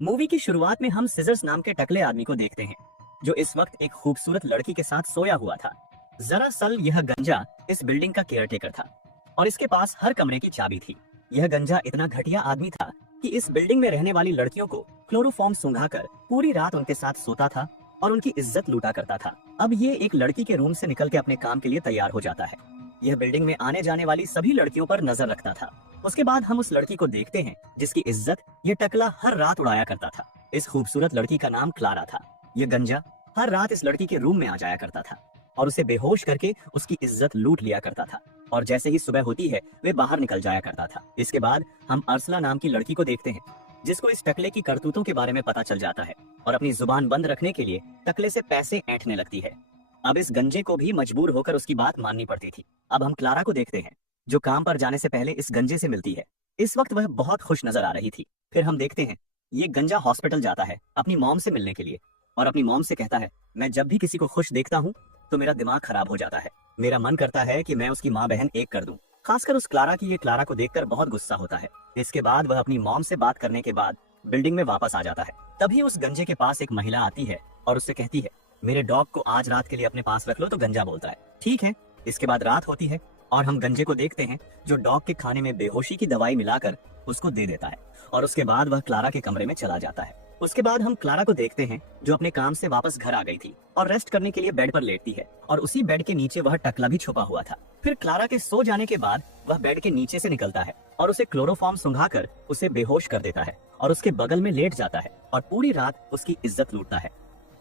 Movie की शुरुआत में हम सिजर्स नाम के टकले आदमी को देखते हैं, जो इस वक्त एक खूबसूरत लड़की के साथ सोया हुआ था। दरअसल यह गंजा इस बिल्डिंग का केयरटेकर था और इसके पास हर कमरे की चाबी थी। यह गंजा इतना घटिया आदमी था कि इस बिल्डिंग में रहने वाली लड़कियों को क्लोरोफॉर्म सुंघाकर पूरी रात उनके साथ सोता था और उनकी इज्जत लूटा करता था। अब ये एक लड़की के रूम से निकल के अपने काम के लिए तैयार हो जाता है। यह बिल्डिंग में आने जाने वाली सभी लड़कियों पर नजर रखता था। उसके बाद हम उस लड़की को देखते हैं जिसकी इज्जत ये टकला हर रात उड़ाया करता था। इस खूबसूरत लड़की का नाम क्लारा था। यह गंजा हर रात इस लड़की के रूम में आ जाया करता था और उसे बेहोश करके उसकी इज्जत लूट लिया करता था। और जैसे ही सुबह होती है वे बाहर निकल जाया करता था। इसके बाद हम अर्सला नाम की लड़की को देखते हैं, जिसको इस टकले की करतूतों के बारे में पता चल जाता है और अपनी जुबान बंद रखने के लिए टकले से पैसे ऐंठने लगती है। अब इस गंजे को भी मजबूर होकर उसकी बात माननी पड़ती थी। अब हम क्लारा को देखते हैं, जो काम पर जाने से पहले इस गंजे से मिलती है। इस वक्त वह बहुत खुश नजर आ रही थी। फिर हम देखते हैं ये गंजा हॉस्पिटल जाता है अपनी मॉम से मिलने के लिए और अपनी मॉम से कहता है, मैं जब भी किसी को खुश देखता हूँ तो मेरा दिमाग खराब हो जाता है। मेरा मन करता है कि मैं उसकी माँ बहन एक कर दूं। खासकर उस क्लारा की। ये क्लारा को देखकर बहुत गुस्सा होता है। इसके बाद वह अपनी मॉम से बात करने के बाद बिल्डिंग में वापस आ जाता है। तभी उस गंजे के पास एक महिला आती है और उससे कहती है, मेरे डॉग को आज रात के लिए अपने पास रख लो। तो गंजा बोलता है, ठीक है। इसके बाद रात होती है और हम गंजे को देखते हैं, जो डॉग के खाने में बेहोशी की दवाई मिलाकर उसको दे देता है और उसके बाद वह क्लारा के कमरे में चला जाता है। उसके बाद हम क्लारा को देखते हैं, जो अपने काम से वापस घर आ गई थी और रेस्ट करने के लिए बेड पर लेटती है और उसी बेड के नीचे वह टकला भी छुपा हुआ था। फिर क्लारा के सो जाने के बाद वह बेड के नीचे से निकलता है और उसे क्लोरोफॉर्म सुंघाकर उसे बेहोश कर देता है और उसके बगल में लेट जाता है और पूरी रात उसकी इज्जत लूटता है।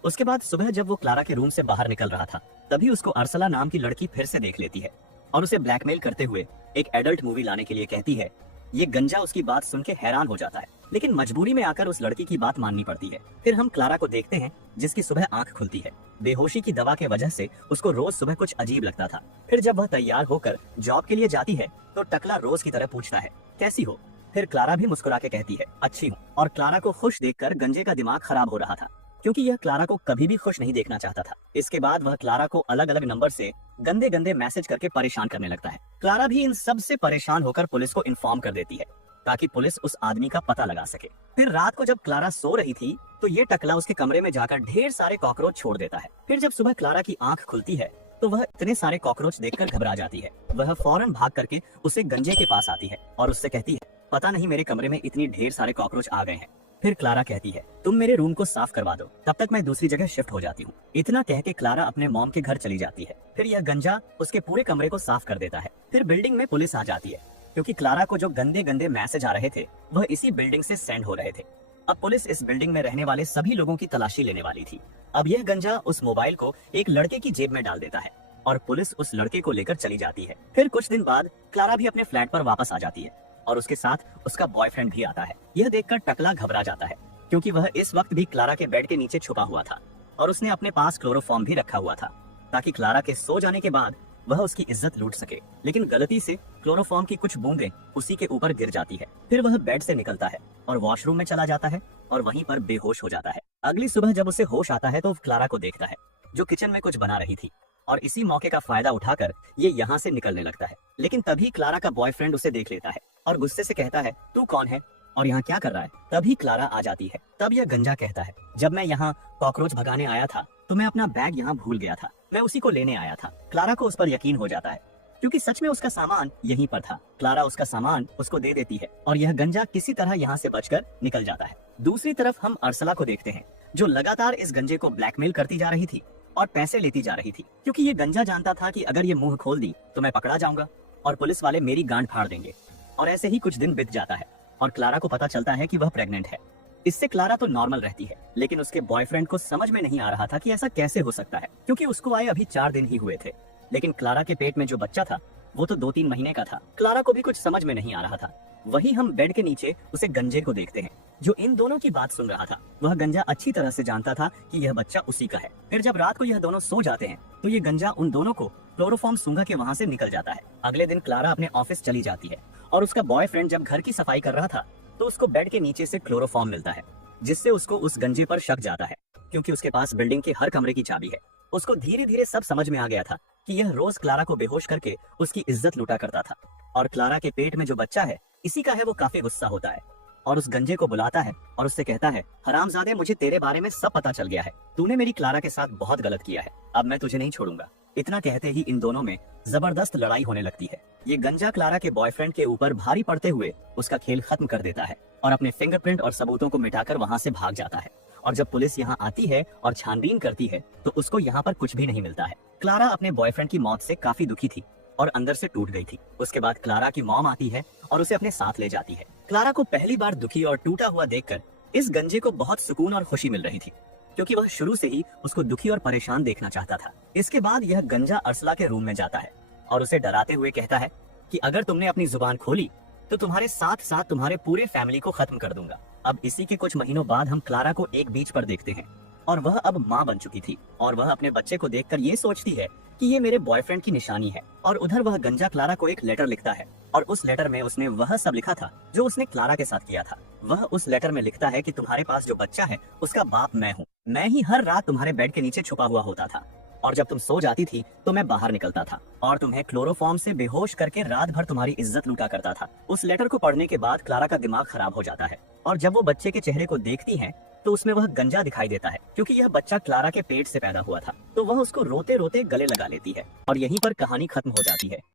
उसके बाद सुबह जब वो क्लारा के रूम से बाहर निकल रहा था, तभी उसको अर्सला नाम की लड़की फिर से देख लेती है और उसे ब्लैकमेल करते हुए एक एडल्ट मूवी लाने के लिए कहती है। ये गंजा उसकी बात सुन के हैरान हो जाता है, लेकिन मजबूरी में आकर उस लड़की की बात माननी पड़ती है। फिर हम क्लारा को देखते हैं, जिसकी सुबह आंख खुलती है। बेहोशी की दवा के वजह से उसको रोज सुबह कुछ अजीब लगता था। फिर जब वह तैयार होकर जॉब के लिए जाती है तो टकला रोज की तरह पूछता है, कैसी हो। फिर क्लारा भी मुस्कुरा के कहती है, अच्छी हूँ। और क्लारा को खुश देखकर गंजे का दिमाग खराब हो रहा था, क्योंकि यह क्लारा को कभी भी खुश नहीं देखना चाहता था। इसके बाद वह क्लारा को अलग अलग नंबर से गंदे गंदे मैसेज करके परेशान करने लगता है। क्लारा भी इन सब से परेशान होकर पुलिस को इन्फॉर्म कर देती है, ताकि पुलिस उस आदमी का पता लगा सके। फिर रात को जब क्लारा सो रही थी तो ये टकला उसके कमरे में जाकर ढेर सारे कॉकरोच छोड़ देता है। फिर जब सुबह क्लारा की आंख खुलती है तो वह इतने सारे कॉकरोच देखकर घबरा जाती है। वह फौरन भाग करके उसे गंजे के पास आती है और उससे कहती है, पता नहीं मेरे कमरे में इतनी ढेर सारे कॉकरोच आ गए हैं। फिर क्लारा कहती है, तुम मेरे रूम को साफ करवा दो, तब तक मैं दूसरी जगह शिफ्ट हो जाती हूँ। इतना कह के क्लारा अपने मॉम के घर चली जाती है। फिर यह गंजा उसके पूरे कमरे को साफ कर देता है। फिर बिल्डिंग में पुलिस आ जाती है, क्योंकि क्लारा को जो गंदे गंदे मैसेज आ रहे थे वह इसी बिल्डिंग से सेंड हो रहे थे। अब पुलिस इस बिल्डिंग में रहने वाले सभी लोगों की तलाशी लेने वाली थी। अब यह गंजा उस मोबाइल को एक लड़के की जेब में डाल देता है और पुलिस उस लड़के को लेकर चली जाती है। फिर कुछ दिन बाद क्लारा भी अपने फ्लैट पर वापस आ जाती है और उसके साथ उसका बॉयफ्रेंड भी आता है। यह देखकर टकला घबरा जाता है, क्योंकि वह इस वक्त भी क्लारा के बेड के नीचे छुपा हुआ था और उसने अपने पास क्लोरोफॉर्म भी रखा हुआ था, ताकि क्लारा के सो जाने के बाद वह उसकी इज्जत लूट सके। लेकिन गलती से क्लोरोफॉर्म की कुछ बूंदें उसी के ऊपर गिर जाती है। फिर वह बेड से निकलता है और वॉशरूम में चला जाता है और वहीं पर बेहोश हो जाता है। अगली सुबह जब उसे होश आता है तो क्लारा को देखता है, जो किचन में कुछ बना रही थी, और इसी मौके का फायदा उठाकर ये यहाँ से निकलने लगता है। लेकिन तभी क्लारा का बॉयफ्रेंड उसे देख लेता है और गुस्से से कहता है, तू कौन है और यहाँ क्या कर रहा है। तभी क्लारा आ जाती है। तब यह गंजा कहता है, जब मैं यहाँ कॉकरोच भगाने आया था तो मैं अपना बैग यहाँ भूल गया था, मैं उसी को लेने आया था। क्लारा को उस पर यकीन हो जाता है, क्योंकि सच में उसका सामान यहीं पर था। क्लारा उसका सामान उसको दे देती है और यह गंजा किसी तरह यहाँ से बचकर निकल जाता है। दूसरी तरफ हम अर्सला को देखते हैं, जो लगातार इस गंजे को ब्लैकमेल करती जा रही थी और पैसे लेती जा रही थी, क्योंकि ये गंजा जानता था कि अगर ये मुंह खोल दी तो मैं पकड़ा जाऊंगा और पुलिस वाले मेरी गांड फाड़ देंगे। और ऐसे ही कुछ दिन बीत जाता है और क्लारा को पता चलता है कि वह प्रेग्नेंट है। इससे क्लारा तो नॉर्मल रहती है, लेकिन उसके बॉयफ्रेंड को समझ में नहीं आ रहा था कि ऐसा कैसे हो सकता है, क्योंकि उसको आए अभी 4 दिन ही हुए थे। लेकिन क्लारा के पेट में जो बच्चा था वो तो 2-3 महीने का था। क्लारा को भी कुछ समझ में नहीं आ रहा था। वही हम बेड के नीचे उसे गंजे को देखते हैं, जो इन दोनों की बात सुन रहा था। वह गंजा अच्छी तरह से जानता था कि यह बच्चा उसी का है। फिर जब रात को यह दोनों सो जाते हैं तो ये गंजा उन दोनों को क्लोरोफॉर्म सूंघा के वहाँ से निकल जाता है। अगले दिन क्लारा अपने ऑफिस चली जाती है और उसका बॉयफ्रेंड जब घर की सफाई कर रहा था तो उसको बेड के नीचे से क्लोरोफॉर्म मिलता है, जिससे उसको उस गंजे पर शक जाता है, क्योंकि उसके पास बिल्डिंग के हर कमरे की चाबी है। उसको धीरे धीरे सब समझ में आ गया था कि यह रोज क्लारा को बेहोश करके उसकी इज्जत लूटा करता था और क्लारा के पेट में जो बच्चा है इसी का है। वो काफी गुस्सा होता है और उस गंजे को बुलाता है और उससे कहता है, हरामजादे, मुझे तेरे बारे में सब पता चल गया है। तूने मेरी क्लारा के साथ बहुत गलत किया है। अब मैं तुझे नहीं छोड़ूंगा। इतना कहते ही इन दोनों में जबरदस्त लड़ाई होने लगती है। ये गंजा क्लारा के बॉयफ्रेंड के ऊपर भारी पड़ते हुए उसका खेल खत्म कर देता है और अपने फिंगरप्रिंट और सबूतों को मिटाकर वहाँ से भाग जाता है। और जब पुलिस यहाँ आती है और छानबीन करती है तो उसको यहाँ पर कुछ भी नहीं मिलता है। क्लारा अपने बॉयफ्रेंड की मौत से काफी दुखी थी और अंदर से टूट गई थी। उसके बाद क्लारा की मॉम आती है और उसे अपने साथ ले जाती है। क्लारा को पहली बार दुखी और टूटा हुआ देखकर इस गंजे को बहुत सुकून और खुशी मिल रही थी, क्योंकि वह शुरू से ही उसको दुखी और परेशान देखना चाहता था। इसके बाद यह गंजा अर्सला के रूम में जाता है और उसे डराते हुए कहता है कि अगर तुमने अपनी जुबान खोली तो तुम्हारे साथ साथ तुम्हारे पूरे फैमिली को खत्म कर दूंगा। अब इसी के कुछ महीनों बाद हम क्लारा को एक बीच पर देखते हैं और वह अब माँ बन चुकी थी और वह अपने बच्चे को देखकर ये सोचती है कि ये मेरे बॉयफ्रेंड की निशानी है। और उधर वह गंजा क्लारा को एक लेटर लिखता है और उस लेटर में उसने वह सब लिखा था जो उसने क्लारा के साथ किया था। वह उस लेटर में लिखता है कि तुम्हारे पास जो बच्चा है उसका बाप मैं हूँ। मैं ही हर रात तुम्हारे बेड के नीचे छुपा हुआ होता था और जब तुम सो जाती थी तो मैं बाहर निकलता था और तुम्हें क्लोरोफॉर्म से बेहोश करके रात भर तुम्हारी इज्जत लूटा करता था। उस लेटर को पढ़ने के बाद क्लारा का दिमाग खराब हो जाता है और जब वो बच्चे के चेहरे को देखती है तो उसमें वह गंजा दिखाई देता है, क्योंकि यह बच्चा क्लारा के पेट से पैदा हुआ था। तो वह उसको रोते रोते गले लगा लेती है और यहीं पर कहानी खत्म हो जाती है।